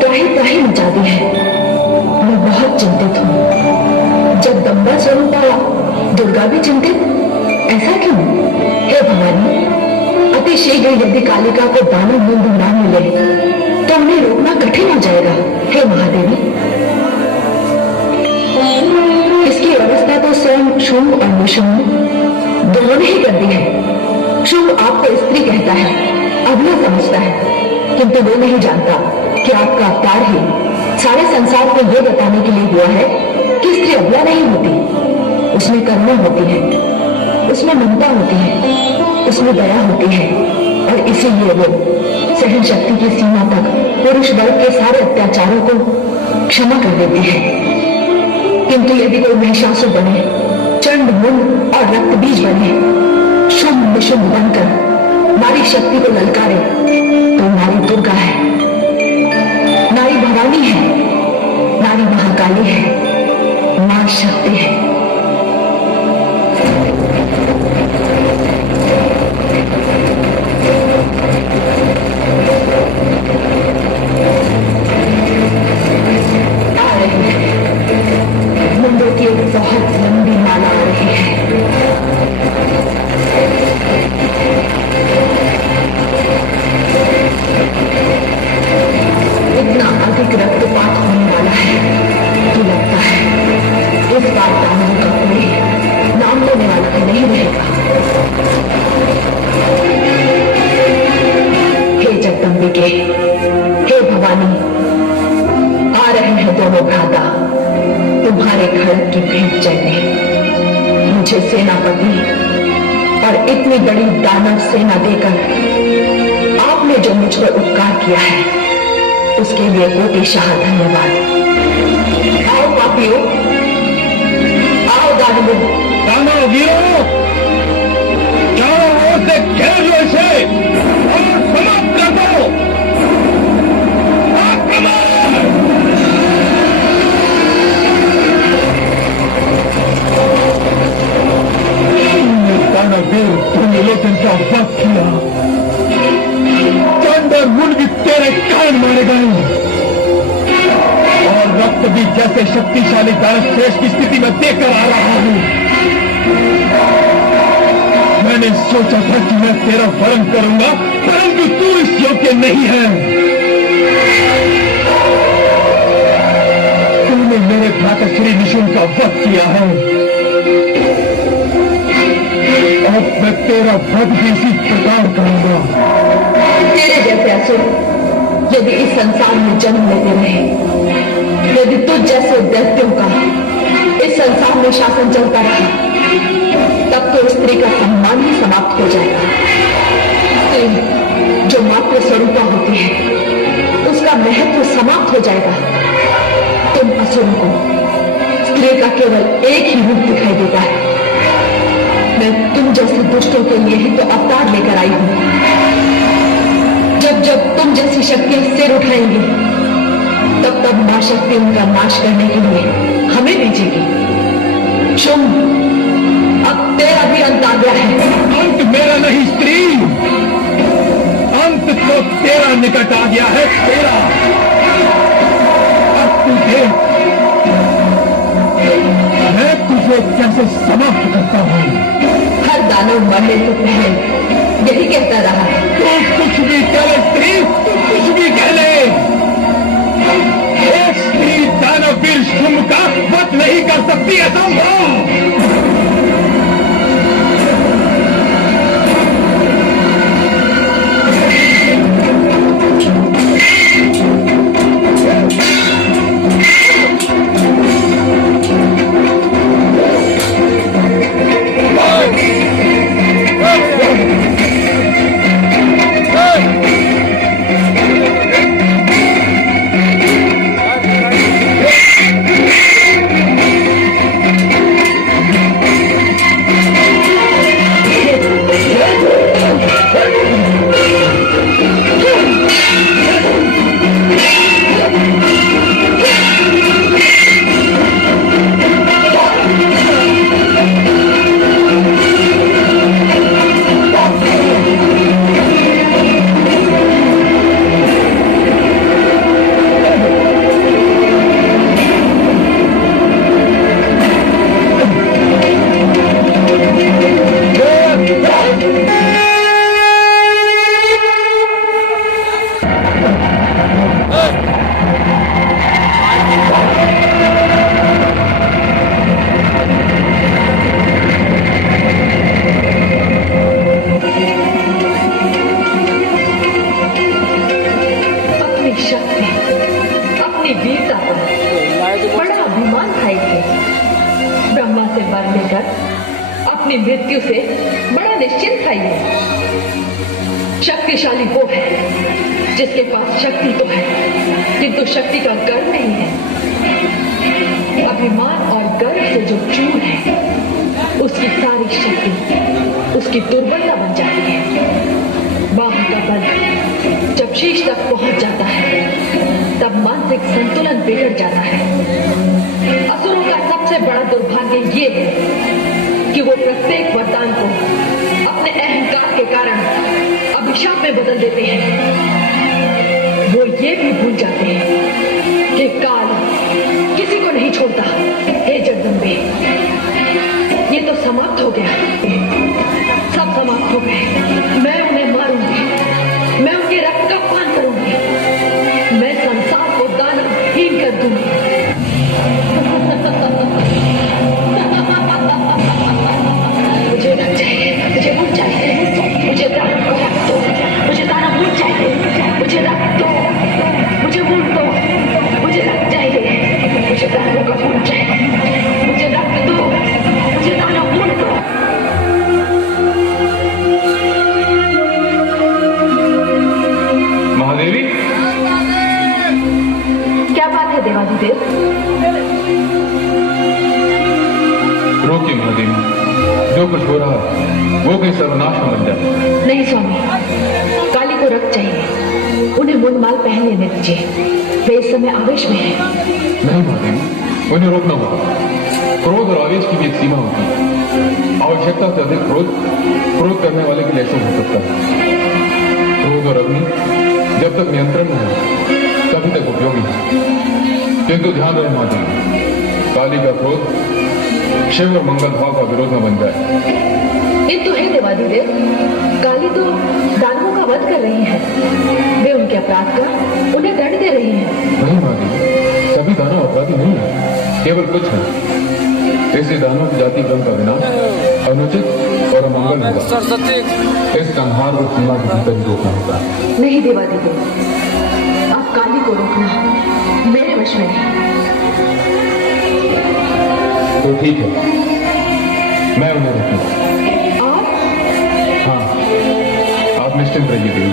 त्राही त्राही मचा दी है। मैं बहुत चिंतित हूँ। जब दम्बा स्वरूपा दुर्गा भी चिंतित, ऐसा क्यों? हे भवानी, अति शीघ्र यदि कालिका को दानव मुंड ना मिले तो उन्हें रोकना कठिन हो जाएगा। हे महादेवी, इसकी व्यवस्था तो स्वयं शुंभ और निशुंभ दोनों ने ही कर दी है। शुंभ आपको स्त्री कहता है, अबला समझता है, किंतु वो नहीं जानता कि आपका अवतार ही सारे संसार को यह बताने के लिए हुआ है कि स्त्री अबला नहीं होती। उसमें करुणा होती है, उसमें ममता होती है, उसमें दया होती है, और इसीलिए वो सहन शक्ति की सीमा तक पुरुष वर्ग के सारे अत्याचारों को क्षमा कर देती है। किंतु यदि कोई महिषासुर बने, चंड मुंड और रक्त बीज बने, शुंभ निशुंभ बनकर नारी शक्ति को ललकारे, तो नारी दुर्गा है, नारी भवानी है, नारी महाकाली है, मां शक्ति है। आ रही है, मुंडों की एक बहुत लंबी माला आ रही है। इतना अधिक रक्तपात होने वाला है कि लगता है इस बार दानवों का कोई नाम लेने वाला तो नहीं रहेगा। हे जगदम्बिके, हे भवानी, आ रहे हैं दोनों भ्राता तुम्हारे खड़ग की भेंट चढ़ने। मुझे सेनापति और इतनी बड़ी दानव सेना देकर आपने जो मुझ पर उपकार किया है, उसके लिए कोटिशाह धन्यवाद। आओ पापियों, आओ दानवों, दानव वीरों, चारों ओर से घेर लो इसे और समाप्त कर दो। आक्रमण! दानव वीर, तुमने लोचन का वध किया। चंड और मुंड भी तेरे कारण मारे गए, और रक्त भी जैसे शक्तिशाली दानव श्रेष्ठ की स्थिति में देकर आ रहा हूं। मैंने सोचा था कि मैं तेरा वरण करूंगा, परंतु तू इस योग्य नहीं है। तूने मेरे भ्राता श्री निशुंभ का वध किया है, अब मैं तेरा वध भी इसी प्रकार करूंगा। तेरे जैसे असुर यदि इस संसार में जन्म लेते रहे, यदि तुझ जैसे दैत्यों का इस संसार में शासन चलता रहा, तब तो स्त्री का सम्मान ही समाप्त हो जाएगा। स्त्री जो मात्र स्वरूपा होती है, उसका महत्व समाप्त हो जाएगा। तुम असुरों को स्त्री का केवल एक ही रूप दिखाई देता है। मैं तुम जैसे दुष्टों के लिए ही तो अवतार लेकर आई हूं। जब जब तुम जैसी शक्तियां सिर उठाएंगी, तब तब मां शक्ति उनका नाश करने के लिए हमें भेजेगी। शुंभ, अब तेरा भी अंत आ गया है। अंत मेरा नहीं स्त्री, अंत तो तेरा निकट आ गया है, तेरा। अब तुझे मैं तुझे कैसे समाप्त करता हूं। हर दानव मरने से पहले यही कहता रहा। तू कुछ भी कह ले स्त्री, तू कुछ भी कह ले, एक स्त्री दानव वीर शुंभ का वध नहीं कर सकती, असंभव। अपनी शक्ति, अपनी वीरता पर बड़ा अभिमान था इसे। ब्रह्मा से वर लेकर अपनी मृत्यु से बड़ा निश्चिंत था ये। शक्तिशाली वो है जिसके पास शक्ति तो है, किंतु शक्ति का गर्व नहीं है। अभिमान और गर्व से जो चूर है, उसकी सारी शक्ति उसकी दुर्बलता बन जाती है। बाहु का बल जब शीश तक पहुंच जाता है, तब मानसिक संतुलन बिगड़ जाता है। असुरों का सबसे बड़ा दुर्भाग्य ये है कि वो प्रत्येक वरदान को अपने अहंकार के कारण अभिशाप में बदल देते हैं। वो ये भी भूल जाते हैं कि काल किसी को नहीं छोड़ता। हे जगदम्बे, ये तो समाप्त हो गया, सब समाप्त हो गए। मैं उन्हें मारूंगी, मैं उनके रक्त का पान करूंगी, मैं संसार को दानवहीन कर दूंगी। मुझे रख चाहिए, मुझे भूल चाहिए, मुझे दानव को रख दो, मुझे दानव भूल चाहिए, मुझे रख दो, मुझे भूल दो, मुझे रख चाहिए, मुझे दानव का भूल चाहिए, मुझे रख दो, मुझे दानव भूल दो। महादेवी, क्या बात है देवाधिदेव? रोकिए महादेवी, जो कुछ हो रहा है वो कहीं सर्वनाश में बन जाए। नहीं स्वामी, काली को रक्त चाहिए, उन्हें मुंडमाल पहन लेने दीजिए, वे इस समय आवेश में है। नहीं महादेवी, उन्हें रोकना होगा। क्रोध और आवेश की भी एक सीमा होती है। आवश्यकता से अधिक क्रोध करने वाले के लिए ऐसा हो सकता है। क्रोध और अग्नि जब तक नियंत्रण में है तभी तक उपयोगी है। किंतु ध्यान रहे महादेवी, काली का क्रोध शिव और मंगल भाव का विरोध न बन जाए। किंतु हे देवाधिदेव, काली तो दानवों का वध कर रही है, वे उनके अपराध का उन्हें दंड दे रही है। नहीं महादेवी, सभी दानव अपराधी नहीं है, केवल कुछ है। इससे दानव की जाति क्रम का विनाश अनुचित और अमंगल होगा। इस संहार को सीमा के भीतर ही रोकना होगा। नहीं देवाधिदेव, आप काली को रोकना मेरे वश में नहीं। तो ठीक है, मैं उन्हें रोकूंगा। आप? हाँ, आप निश्चिंत रहिए।